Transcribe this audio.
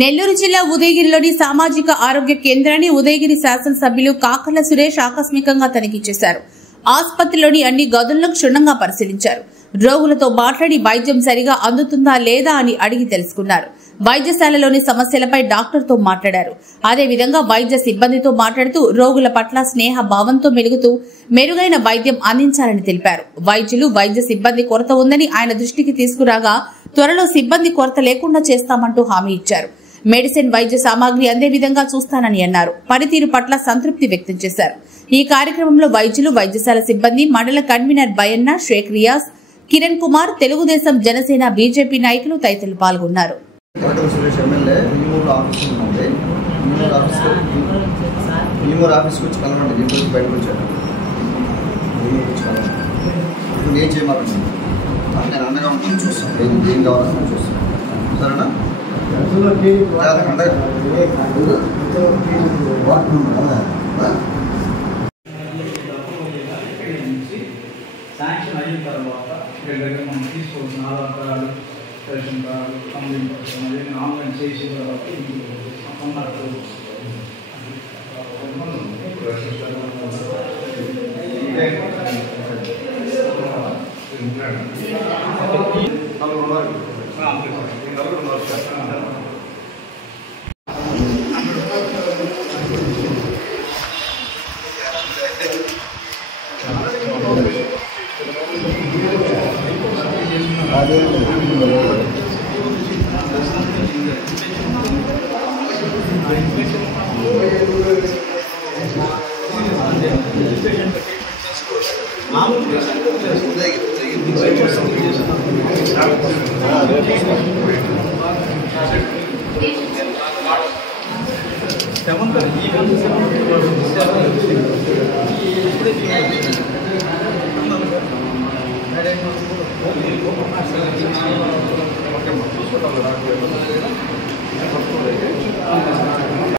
నెల్లూరు జిల్లా ఉదయగిరిలోని సామాజిక ఆరోగ్య కేంద్రాన్ని ఉదయగిరి శాసనసభ్యులు కాకర్ల సురేష్ ఆకస్మికంగా తనిఖీ చేశారు. ఆసుపత్రిలోని అన్ని గదులను క్షుణ్ణంగా పరిశీలించారు. రోగులతో మాట్లాడి వైద్యం సరిగా అందుతుందా లేదా అని అడిగి తెలుసుకున్నారు. వైద్యశాలలోని సమస్యలపై డాక్టర్తో మాట్లాడారు. అదేవిధంగా వైద్య సిబ్బందితో మాట్లాడుతూ రోగుల పట్ల స్నేహ భావంతో మెలుగుతూ మెరుగైన వైద్యం అందించాలని తెలిపారు. వైద్యులు, వైద్య సిబ్బంది కొరత ఉందని ఆయన దృష్టికి తీసుకురాగా త్వరలో సిబ్బంది కొరత లేకుండా చేస్తామంటూ హామీ ఇచ్చారు. మెడిసిన్, వైద్య సామాగ్రి అందే విధంగా చూస్తానని అన్నారు. పనితీరు పట్ల సంతృప్తి వ్యక్తం చేశారు. ఈ కార్యక్రమంలో వైద్యులు, వైద్యశాల సిబ్బంది, మండల కన్వీనర్ బయన్న, షేక్ రియాజ్, కిరణ్ కుమార్, తెలుగుదేశం, జనసేన, బీజేపీ నాయకులు తదితరులు పాల్గొన్నారు. శాంక్షన్ అయిన తర్వాత మనం తీసుకోవాల్సిన ఆధారాలు, రేషన్ కార్డు, కంప్లీట్ పర్సన్ అదే ఆన్లైన్ చేసిన తర్వాత